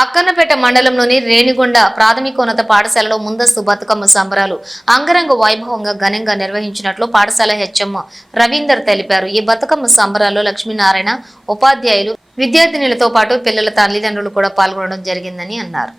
అక్కన్నపేట మండలంలోని రేణిగొండ ప్రాథమికోన్నత పాఠశాలలో ముందస్తు బతుకమ్మ సంబరాలు అంగరంగ వైభవంగా ఘనంగా నిర్వహించినట్లు పాఠశాల హెచ్ఎం రవీందర్ తెలిపారు. ఈ బతుకమ్మ సంబరాల్లో లక్ష్మీనారాయణ, ఉపాధ్యాయులు, విద్యార్థినులతో పాటు పిల్లల తల్లిదండ్రులు కూడా పాల్గొనడం జరిగిందని అన్నారు.